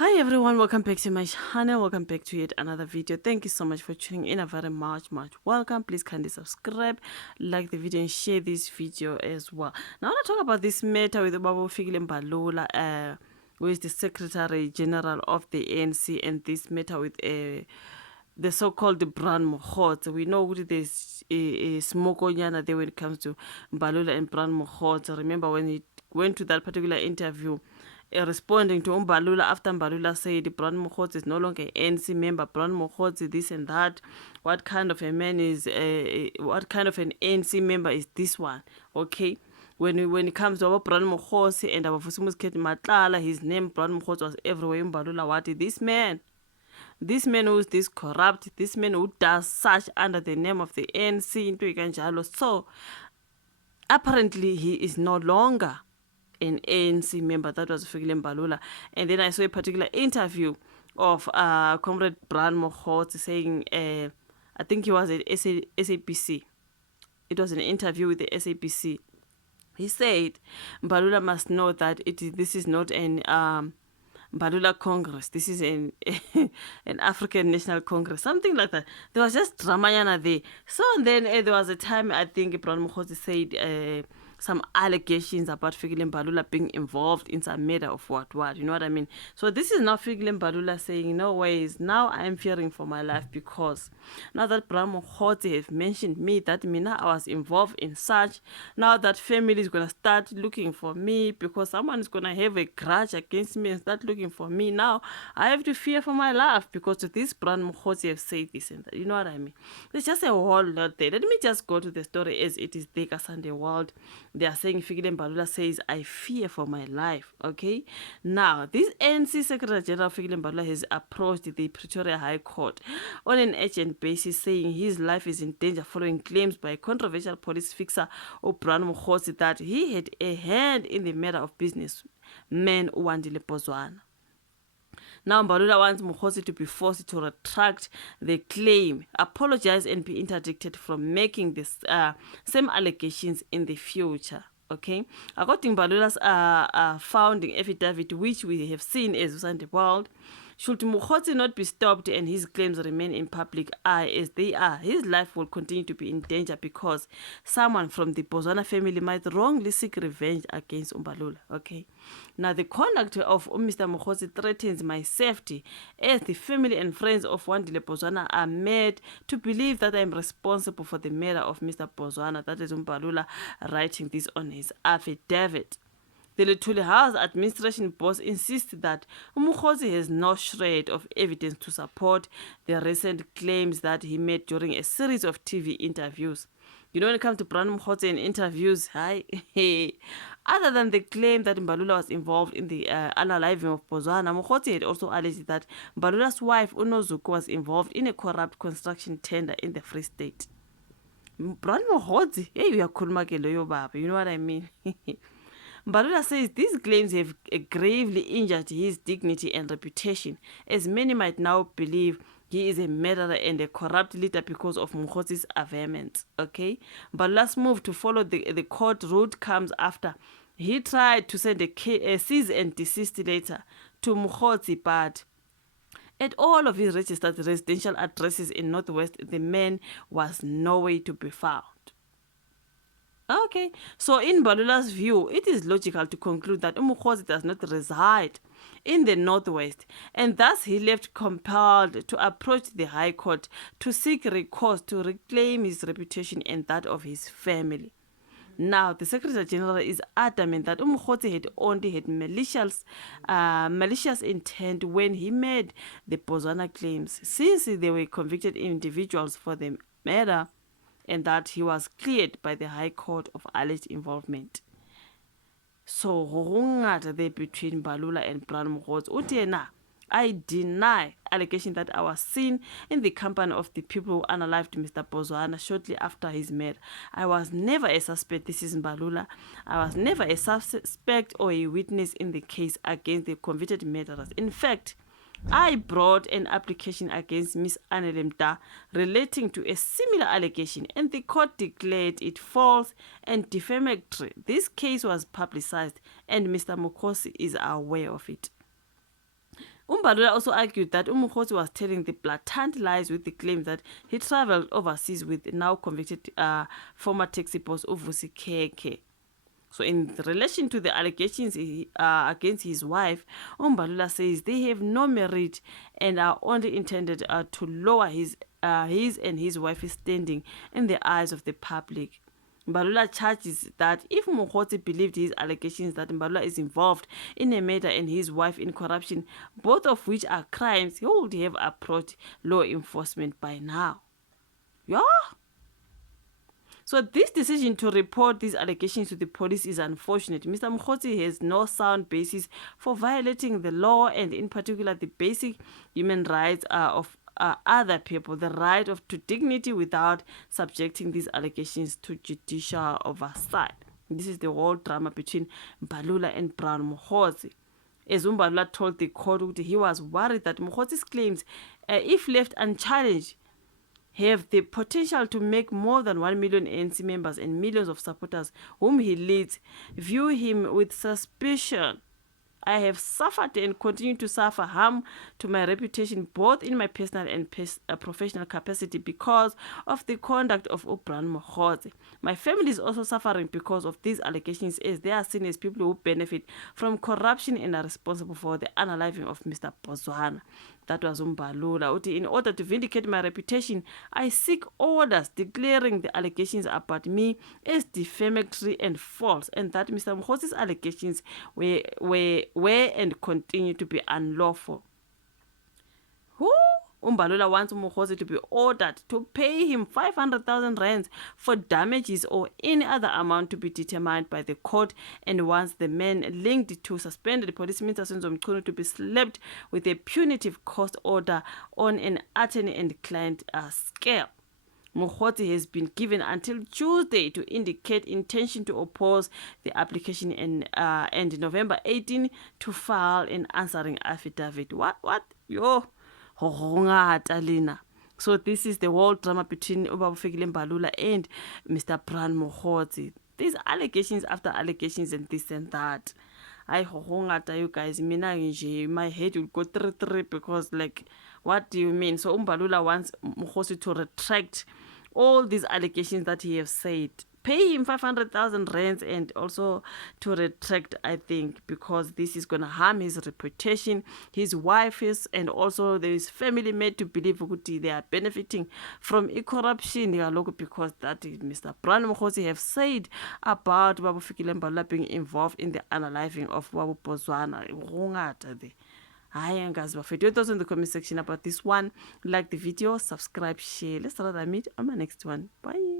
Hi everyone, welcome back to my channel. Welcome back to yet another video. Thank you so much for tuning in. A very much welcome. Please kindly subscribe, like the video, and share this video as well. Now I want to talk about this matter with Fikile Mbalula, who is the Secretary General of the ANC, and this matter with the so-called Brown Mokgotsi. We know there's a smoke onyana there when it comes to Mbalula and Brown Mokgotsi. Remember when he went to that particular interview, responding to Mbalula after Mbalula said Brown Mokgotsi is no longer ANC member. Brown Mokgotsi, this and that. What kind of a man is? What kind of an ANC member is this one? Okay. When it comes to our Brown Mokgotsi and our Fusimus Ket Matlala, his name Brown Mokgotsi was everywhere. Mbalula, what is this man? This man who is this corrupt, this man who does such under the name of the ANC into Ikanjalo. So apparently he is no longer an ANC member. That was Filile Mbalula. And then I saw a particular interview of Comrade Brown Mokgotsi saying, I think he was at SABC. It was an interview with the SABC. He said, Mbalula must know that this is not an Mbalula Congress. This is an African National Congress. Something like that. There was just dramayana there. So and then there was a time, I think Brown Mokgotsi said some allegations about Fikile Mbalula being involved in some matter of what, you know what I mean? So this is now Fikile Mbalula saying, no ways, now I am fearing for my life because now that Brown Mokgotsi have mentioned me, that I was involved in such, now that family is going to start looking for me because someone is going to have a grudge against me and start looking for me. Now I have to fear for my life because this Brown Mokgotsi have said this and that, you know what I mean? There's just a whole lot there. Let me just go to the story as it is there, Sunday world. They are saying Fikile Mbalula says, I fear for my life. Okay. Now, this ANC Secretary General Fikile Mbalula has approached the Pretoria High Court on an urgent basis, saying his life is in danger following claims by controversial police fixer Brown Mokgotsi that he had a hand in the matter of businessman Wandile Bozwana. Now, Mbalula wants Mokgotsi to be forced to retract the claim, apologize, and be interdicted from making this same allegations in the future. Okay, according to Mbalula's founding affidavit, which we have seen as Sunday world, should Mokgotsi not be stopped and his claims remain in public eye as they are, his life will continue to be in danger because someone from the Bozwana family might wrongly seek revenge against Mbalula. Okay. Now, the conduct of Mr. Mokgotsi threatens my safety as the family and friends of Wandile Bozwana are made to believe that I am responsible for the murder of Mr. Bozwana. That is Mbalula writing this on his affidavit. The Luthuli House administration boss insists that Mokgotsi has no shred of evidence to support the recent claims that he made during a series of TV interviews. You know, when it comes to Brown Mokgotsi and interviews, other than the claim that Mbalula was involved in the unaliving of Bozwana, Mokgotsi had also alleged that Mbalula's wife, Unozuko, was involved in a corrupt construction tender in the Free State. Brown Mokgotsi, hey, you know what I mean? Mbalula says these claims have gravely injured his dignity and reputation, as many might now believe he is a murderer and a corrupt leader because of Mokgotsi's averments. Okay, Mbalula's move to follow the court route comes after he tried to send a cease and desist letter to Mokgotsi, but at all of his registered residential addresses in Northwest, the man was nowhere to be found. Okay, so in Mbalula's view, it is logical to conclude that Mokgotsi does not reside in the Northwest, and thus he left compelled to approach the High Court to seek recourse to reclaim his reputation and that of his family. Now, the Secretary General is adamant that Mokgotsi had only had malicious intent when he made the Bozwana claims, since they were convicted individuals for the murder, and that he was cleared by the High Court of alleged involvement. So, there between Mbalula and Brown Mokgotsi, I deny allegation that I was seen in the company of the people who unalived Mr. Bozwana shortly after his murder. I was never a suspect. This is Mbalula. I was never a suspect or a witness in the case against the convicted murderers. In fact, I brought an application against Ms. Anelemta relating to a similar allegation, and the court declared it false and defamatory. This case was publicized, and Mr. Mokgotsi is aware of it. Mbalula also argued that Mokgotsi was telling the blatant lies with the claim that he traveled overseas with now convicted former taxi boss Uvusi Keke. So in relation to the allegations against his wife, Mbalula says they have no merit and are only intended to lower his and his wife's standing in the eyes of the public. Mbalula charges that if Mokgotsi believed his allegations that Mbalula is involved in a murder and his wife in corruption, both of which are crimes, he would have approached law enforcement by now. Yeah. So this decision to report these allegations to the police is unfortunate. Mr. Mokgotsi has no sound basis for violating the law and in particular the basic human rights of other people, the right to dignity without subjecting these allegations to judicial oversight. This is the whole drama between Mbalula and Brown Mokgotsi. As Mbalula told the court, he was worried that Mokgotsi's claims, if left unchallenged, have the potential to make more than 1 million ANC members and millions of supporters whom he leads view him with suspicion. I have suffered and continue to suffer harm to my reputation both in my personal and professional capacity because of the conduct of Brown Mokgotsi. My family is also suffering because of these allegations as they are seen as people who benefit from corruption and are responsible for the unaliving of Mr. Bozwana. That was Mbalula. In order to vindicate my reputation, I seek orders declaring the allegations about me as defamatory and false, and that Mr. Mokgotsi's allegations were and continue to be unlawful. Mbalula wants Mokgotsi to be ordered to pay him 500,000 rands for damages or any other amount to be determined by the court, and wants the man linked to suspended police minister Senzo Mchunu to be slapped with a punitive court order on an attorney and client scale. Mokgotsi has been given until Tuesday to indicate intention to oppose the application and November 18 to file an answering affidavit. What? Yo. So this is the whole drama between Fikile Mbalula and Mr. Brown Mokgotsi. These allegations after allegations and this and that. You guys, my head will go three because like, what do you mean? So Mbalula wants Mokgotsi to retract all these allegations that he has said. Pay him 500,000 rands and also to retract, I think, because this is going to harm his reputation, his wife is, and also there is family made to believe they are benefiting from corruption because that is Mr. Brown Mokgotsi have said about Fikile Mbalula being involved in the unaliving of Bozwana. Hi guys, what your thoughts in the comment section about this one? Like the video, subscribe, share. Let's start meet on my next one. Bye.